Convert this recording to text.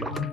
Thank you.